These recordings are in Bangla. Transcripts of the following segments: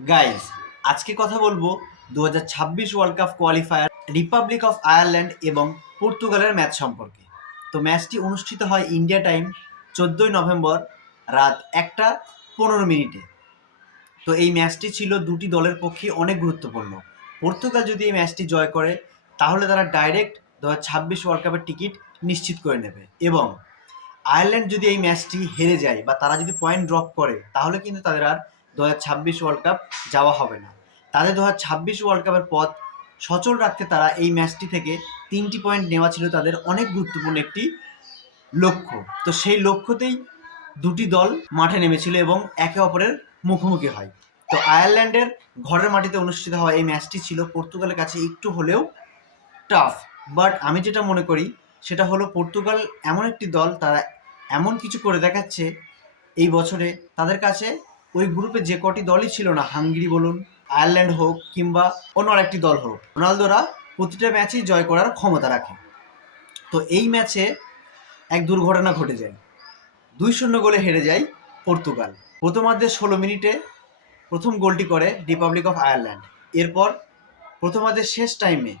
গাইজ আজকে কথা বলব দু হাজার ছাব্বিশ World Cup qualifier Republic of Ireland এবং পর্তুগালের ম্যাচ সম্পর্কে। তো ম্যাচটি অনুষ্ঠিত হয় ইন্ডিয়া টাইম চোদ্দোই নভেম্বর রাত একটা পনেরো মিনিটে। তো এই ম্যাচটি ছিল দুটি দলের পক্ষে অনেক গুরুত্বপূর্ণ। পর্তুগাল যদি এই ম্যাচটি জয় করে, তাহলে তারা ডাইরেক্ট দু ওয়ার্ল্ড কাপের টিকিট নিশ্চিত করে নেবে এবং আয়ারল্যান্ড যদি এই ম্যাচটি হেরে যায় বা তারা যদি পয়েন্ট ড্রপ করে, তাহলে কিন্তু তাদের আর দু ওয়ার্ল্ড কাপ যাওয়া হবে না। তাদের দু ওয়ার্ল্ড কাপের পথ সচল রাখতে তারা এই ম্যাচটি থেকে তিনটি পয়েন্ট নেওয়া ছিল তাদের অনেক গুরুত্বপূর্ণ একটি লক্ষ্য। তো সেই লক্ষ্যতেই দুটি দল মাঠে নেমেছিল এবং একে অপরের মুখোমুখি হয়। তো আয়ারল্যান্ডের ঘরের মাটিতে অনুষ্ঠিত হওয়া এই ম্যাচটি ছিল পর্তুগালের কাছে একটু হলেও টাফ বাট আমি যেটা মনে করি, সেটা হলো পর্তুগাল এমন একটি দল, তারা এমন কিছু করে দেখাচ্ছে এই বছরে তাদের কাছে ওই গ্রুপে যে কটি দলই ছিল না, হাঙ্গেরি বলুন, আয়ারল্যান্ড হোক কিংবা অন্য আরেকটি দল হোক, রোনালদোরা প্রতিটা ম্যাচেই জয় করার ক্ষমতা রাখে। তো এই ম্যাচে এক দুর্ঘটনা ঘটে যায়। দুই শূন্য গোলে হেরে যায় পর্তুগাল। প্রথমার্ধে ষোলো মিনিটে প্রথম গোলটি করে রিপাবলিক অফ আয়ারল্যান্ড এরপর প্রথমার্ধের শেষ টাইমে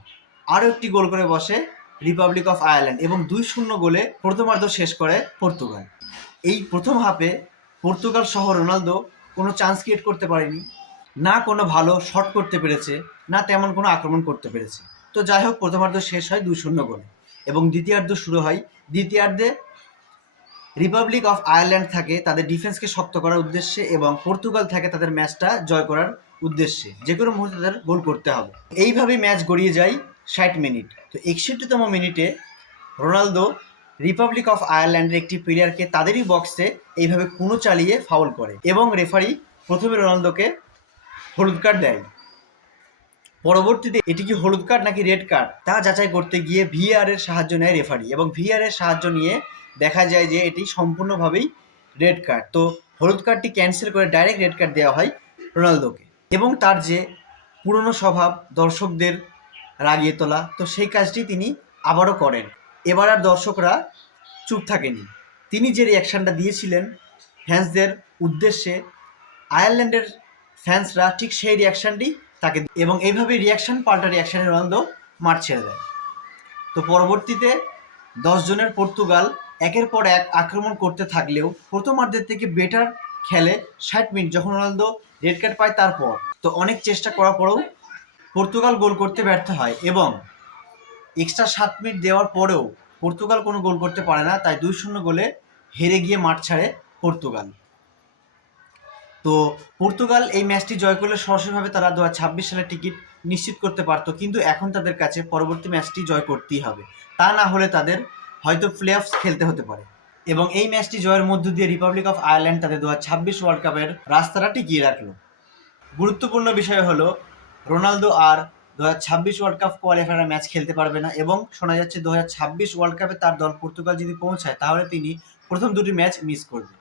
আরও একটি গোল করে বসে রিপাবলিক অফ আয়ারল্যান্ড এবং দুই শূন্য গোলে প্রথমার্ধ শেষ করে পর্তুগাল। এই প্রথম হাফে পর্তুগাল সহ রোনালদো কোনো চান্স ক্রিয়েট করতে পারেনি, না কোনো ভালো শট করতে পেরেছে, না তেমন কোনো আক্রমণ করতে পেরেছে। তো যাই হোক প্রথমার্ধ শেষ হয় দুই শূন্য গোলে এবং দ্বিতীয়ার্ধ শুরু হয়। দ্বিতীয়ার্ধে রিপাবলিক অফ আয়ারল্যান্ড থাকে, তাদের ডিফেন্সকে শক্ত করার উদ্দেশ্যে এবং পর্তুগাল থাকে তাদের ম্যাচটা জয় করার উদ্দেশ্যে। যে কোনো মুহূর্তে তাদের গোল করতে হবে। এইভাবেই ম্যাচ গড়িয়ে যায় ষাট মিনিট তো একষট্টিতম মিনিটে রোনালদো রিপাবলিক অফ আয়ারল্যান্ডের একটি প্লেয়ারকে তাদেরই বক্সে এইভাবে কুনো চালিয়ে ফাউল করে এবং রেফারি প্রথমে রোনালদোকে হলুদ কার্ড দেয়। পরবর্তীতে এটি কি হলুদ কার্ড নাকি রেড কার্ড তা যাচাই করতে গিয়ে ভিআর এর সাহায্য নেয় রেফারি এবং ভিআর এর সাহায্য নিয়ে দেখা যায় যে এটি সম্পূর্ণভাবেই রেড কার্ড তো হলুদ কার্ডটি ক্যান্সেল করে ডাইরেক্ট রেড কার্ড দেওয়া হয় রোনালদোকে এবং তার যে পুরনো স্বভাব দর্শকদের রাগিয়ে তোলা, তো সেই কাজটি তিনি আবারও করেন। এবার আর দর্শকরা চুপ থাকেনি। তিনি যে রিয়াকশানটা দিয়েছিলেন ফ্যান্সদের উদ্দেশ্যে, আয়ারল্যান্ডের ফ্যান্সরা ঠিক সেই রিয়াকশানটি তাকে এবং এইভাবে রিয়াকশান পাল্টা রিয়াকশানে রোনালদো মাঠ ছেড়ে দেয়। তো পরবর্তীতে জনের পর্তুগাল একের পর এক আক্রমণ করতে থাকলেও প্রথমার্ধের থেকে বেটার খেলে ষাট মিনিট, যখন রোনালদো রেড কার্ড পায় তারপর। তো অনেক চেষ্টা করার পরেও পর্তুগাল গোল করতে ব্যর্থ হয় এবং এক্সট্রা সাত মিনিট দেওয়ার পরেও পর্তুগাল কোনো গোল করতে পারে না, তাই দুই শূন্য গোলে হেরে গিয়ে মাঠ ছাড়ে পর্তুগাল। তো পর্তুগাল এই ম্যাচটি জয় করলে সরাসরিভাবে তারা দু ছাব্বিশ সালের টিকিট নিশ্চিত করতে পারতো, কিন্তু এখন তাদের কাছে পরবর্তী ম্যাচটি জয় করতেই হবে। তা না হলে তাদের হয়তো প্লে অফস খেলতে হতে পারে। এবং এই ম্যাচটি জয়ের মধ্য দিয়ে রিপাবলিক অফ আয়ারল্যান্ড তাদের দু ছাব্বিশ ওয়ার্ল্ড কাপের রাস্তাটা টিকিয়ে রাখল। গুরুত্বপূর্ণ বিষয় হলো, রোনালদো আর দু হাজার ছাব্বিশ ওয়ার্ল্ড কাপ কোয়ালিফায়ার ম্যাচ খেলতে পারবে না এবং শোনা যাচ্ছে দু হাজার ছাব্বিশ ওয়ার্ল্ড কাপে তার দল পর্তুগাল যদি পৌঁছায়, তাহলে তিনি প্রথম দুটি ম্যাচ মিস করবে।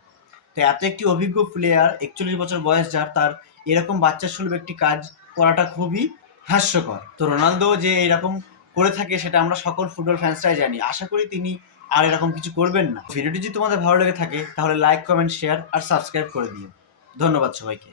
তো এত একটি অভিজ্ঞ প্লেয়ার একচল্লিশ বছর বয়স যার, তার এরকম বাচ্চা সুলভ একটি কাজ করাটা খুবই হাস্যকর। তো রোনালদো যে এরকম করে থাকে, সেটা আমরা সকল ফুটবল ফ্যান্সরাই জানি। আশা করি তিনি আর এরকম কিছু করবেন না। ভিডিওটি যদি তোমাদের ভালো লেগে থাকে, তাহলে লাইক কমেন্ট শেয়ার আর সাবস্ক্রাইব করে দিও। ধন্যবাদ সবাইকে।